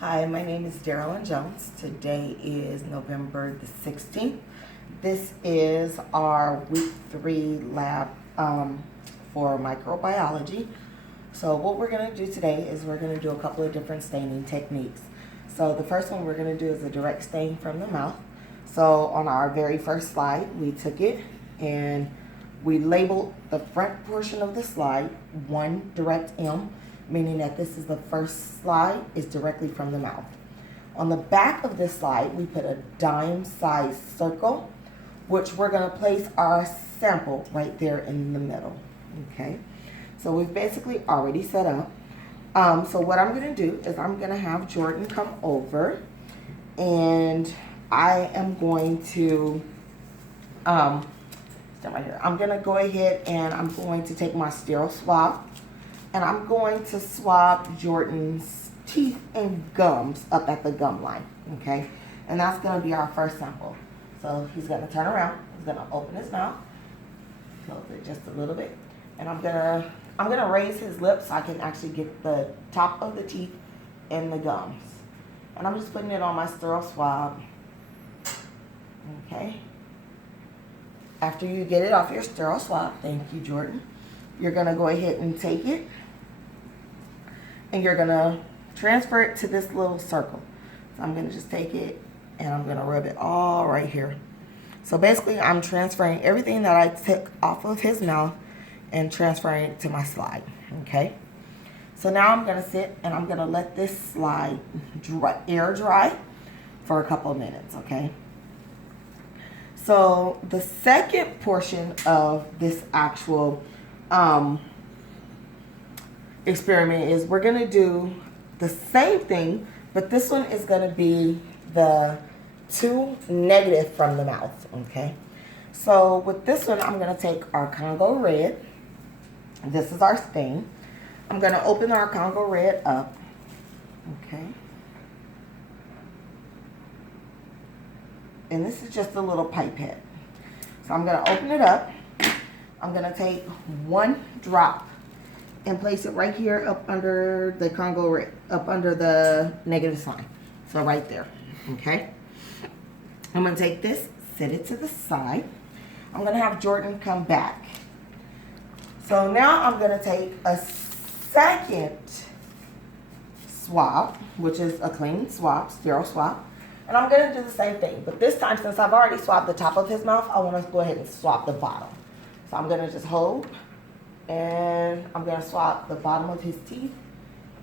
Hi, my name is Darylyn Jones. Today is November the 16th. This is our week 3 lab for microbiology. So what we're going to do today is we're going to do a couple of different staining techniques. So the first one we're going to do is a direct stain from the mouth. So on our very first slide, we took it and we labeled the front portion of the slide 1 direct M, meaning that this is the first slide is directly from the mouth. On the back of this slide, we put a dime-sized circle, which we're going to place our sample right there in the middle. Okay, so we've basically already set up. So what I'm going to do is I'm going to have Jordan come over, and I am going to stand right here. I'm going to go ahead and I'm going to take my sterile swab, and I'm going to swab Jordan's teeth and gums up at the gum line, okay? And that's going to be our first sample. So he's going to turn around. He's going to open his mouth, close it just a little bit, and I'm gonna raise his lips so I can actually get the top of the teeth and the gums. And I'm just putting it on my sterile swab, okay? After you get it off your sterile swab, thank you, Jordan, you're going to go ahead and take it, and you're going to transfer it to this little circle. So I'm going to just take it, and I'm going to rub it all right here. So basically, I'm transferring everything that I took off of his mouth and transferring it to my slide, okay? So now I'm going to sit, and I'm going to let this slide air dry for a couple of minutes, okay? So the second portion of this actual experiment is we're going to do the same thing, but this one is going to be the 2 negative from the mouth, okay? So with this one, I'm going to take our Congo Red. This is our stain. I'm going to open our Congo Red up, okay? And this is just a little pipette. So I'm going to open it up. I'm going to take 1 drop and place it right here up under the Congo Red, up under the negative sign. So right there, okay? I'm going to take this, set it to the side. I'm going to have Jordan come back. So now I'm going to take a second swab, which is a clean swab, sterile swab. And I'm going to do the same thing. But this time, since I've already swabbed the top of his mouth, I want to go ahead and swab the bottom. So I'm going to just hold, and I'm going to swab the bottom of his teeth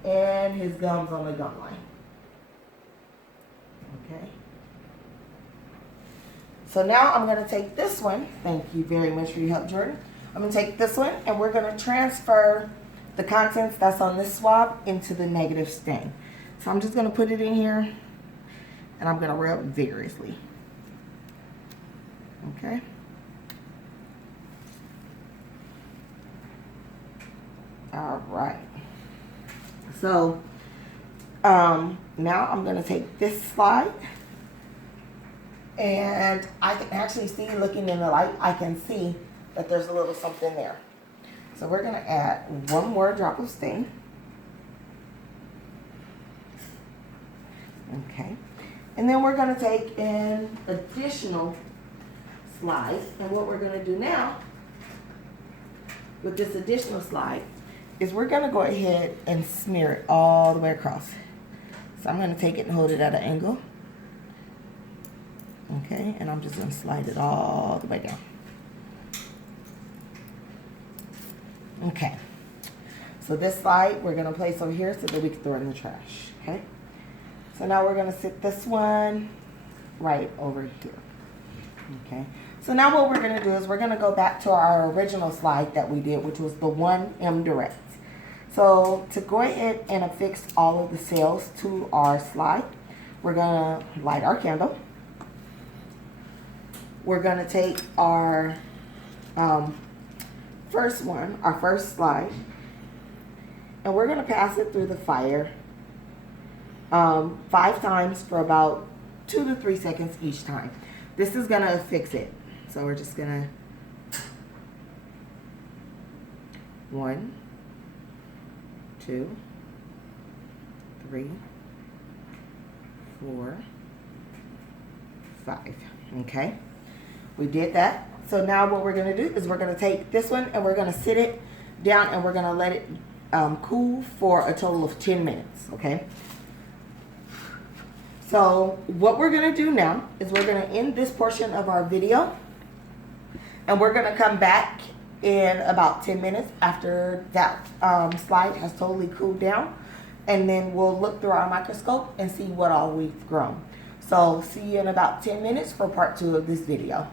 and his gums on the gum line. Okay. So now I'm going to take this one. Thank you very much for your help, Jordan. I'm going to take this one, and we're going to transfer the contents that's on this swab into the negative stain. So I'm just going to put it in here, and I'm going to rub vigorously. Okay. All right. So now I'm going to take this slide, and I can actually see, looking in the light, I can see that there's a little something there. So we're going to add 1 more drop of stain. Okay. And then we're going to take an additional slide. And what we're going to do now with this additional slide is we're going to go ahead and smear it all the way across. So I'm going to take it and hold it at an angle. Okay. And I'm just going to slide it all the way down. Okay. So this slide we're going to place over here so that we can throw it in the trash. Okay. So now we're going to sit this one right over here. Okay. So now what we're going to do is we're going to go back to our original slide that we did, which was the 1M direct. So to go ahead and affix all of the cells to our slide, we're going to light our candle. We're going to take our first one, our first slide, and we're going to pass it through the fire 5 times for about 2 to 3 seconds each time. This is going to fix it. So we're just going to 1, 2, 3, 4, 5. Okay, we did that. So now what we're going to do is we're going to take this one and we're going to sit it down and we're going to let it cool for a total of 10 minutes. Okay, so what we're going to do now is we're going to end this portion of our video and we're going to come back in about 10 minutes after that slide has totally cooled down, and then we'll look through our microscope and see what all we've grown. So see you in about 10 minutes for part 2 of this video.